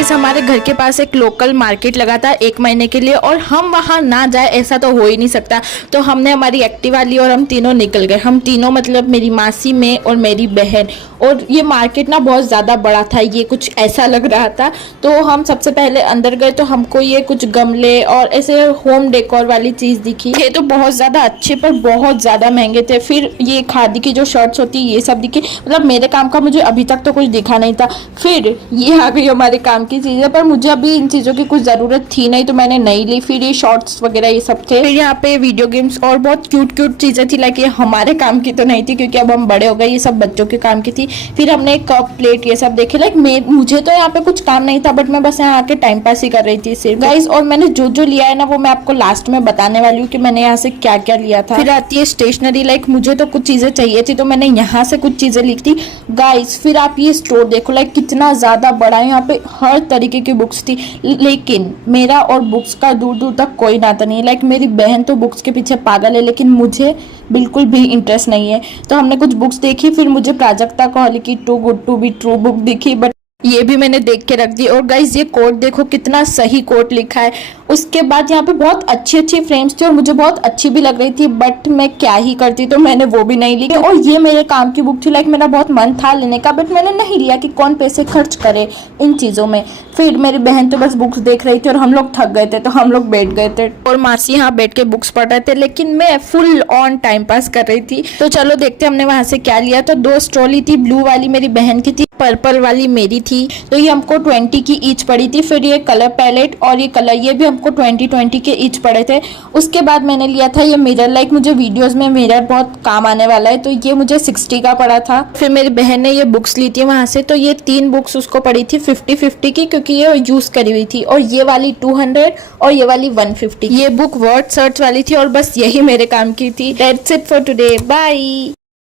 Guys हमारे घर के पास एक लोकल मार्केट लगा था 1 महीने के लिए और हम वहां ना जाए ऐसा तो हो ही नहीं सकता। तो हमने हमारी एक्टिवा ली और हम तीनों निकल गए। हम तीनों मतलब मेरी मासी, मैं और मेरी बहन। और ये मार्केट ना बहुत ज़्यादा बड़ा था, ये कुछ ऐसा लग रहा था। तो हम सबसे पहले अंदर गए तो हमको ये कुछ गमले और ऐसे होम डेकोर वाली चीज़ दिखी। ये तो बहुत ज़्यादा अच्छे पर बहुत ज़्यादा महंगे थे। फिर ये खादी की जो शर्ट्स होती है ये सब दिखी। मतलब मेरे काम का मुझे अभी तक तो कुछ दिखा नहीं था। फिर ये आ गई हमारे काम की चीज़ें, पर मुझे अभी इन चीज़ों की कुछ ज़रूरत थी नहीं तो मैंने नहीं ली। फिर ये शॉर्ट्स वगैरह ये सब थे। फिर यहाँ पे वीडियो गेम्स और बहुत क्यूट क्यूट चीज़ें थी। लाइक ये हमारे काम की तो नहीं थी क्योंकि अब हम बड़े हो गए, ये सब बच्चों के काम की थी। फिर हमने कप प्लेट ये सब देखे। लाइक मुझे तो यहाँ पे कुछ काम नहीं था बट मैं बस यहाँ आके टाइम पास ही कर रही थी सिर्फ गाइस। और मैंने जो जो लिया है ना वो मैं आपको लास्ट में बताने वाली हूँ कि मैंने यहाँ से क्या क्या लिया था। फिर आती है स्टेशनरी। लाइक मुझे तो कुछ चीज़ें चाहिए थी तो मैंने यहाँ से कुछ चीज़ें ली थी गाइस। फिर आप ये स्टोर देखो, लाइक कितना ज़्यादा बड़ा है। यहाँ पे हर तरीके की बुक्स थी, लेकिन मेरा और बुक्स का दूर दूर तक कोई नाता नहीं। लाइक मेरी बहन तो बुक्स के पीछे पागल है लेकिन मुझे बिल्कुल भी इंटरेस्ट नहीं है। तो हमने कुछ बुक्स देखी। फिर मुझे प्राजक्ता कोहली की too good to be true book दिखी, बट ये भी मैंने देख के रख दी। और गाइज ये कोट देखो, कितना सही कोट लिखा है। उसके बाद यहाँ पे बहुत अच्छी अच्छी फ्रेम्स थी और मुझे बहुत अच्छी भी लग रही थी, बट मैं क्या ही करती तो मैंने वो भी नहीं ली। और ये मेरे काम की बुक थी। लाइक मेरा बहुत मन था लेने का बट मैंने नहीं लिया कि कौन पैसे खर्च करे इन चीज़ों में। फिर मेरी बहन तो बस बुक्स देख रही थी और हम लोग थक गए थे तो हम लोग बैठ गए थे और मासी यहाँ बैठ के बुक्स पढ़ रहे थे, लेकिन मैं फुल ऑन टाइम पास कर रही थी। तो चलो देखते हमने वहां से क्या लिया। तो 2 स्ट्रॉली थी, ब्लू वाली मेरी बहन की थी, पर्पल वाली मेरी थी। तो ये हमको 20 की ईच पड़ी थी। फिर ये कलर पैलेट और ये कलर ये भी हमको 20 के ईच पड़े थे। उसके बाद मैंने लिया था ये मिरर। लाइक मुझे वीडियोस में मिरर बहुत काम आने वाला है तो ये मुझे 60 का पड़ा था। फिर मेरी बहन ने ये बुक्स ली थी वहां से। तो ये 3 बुक्स उसको पड़ी थी 50-50 की, क्योंकि ये यूज करी हुई थी। और ये वाली 200 और ये वाली 150। ये बुक वर्ड सर्च वाली थी और बस यही मेरे काम की थी। That's it for today, bye.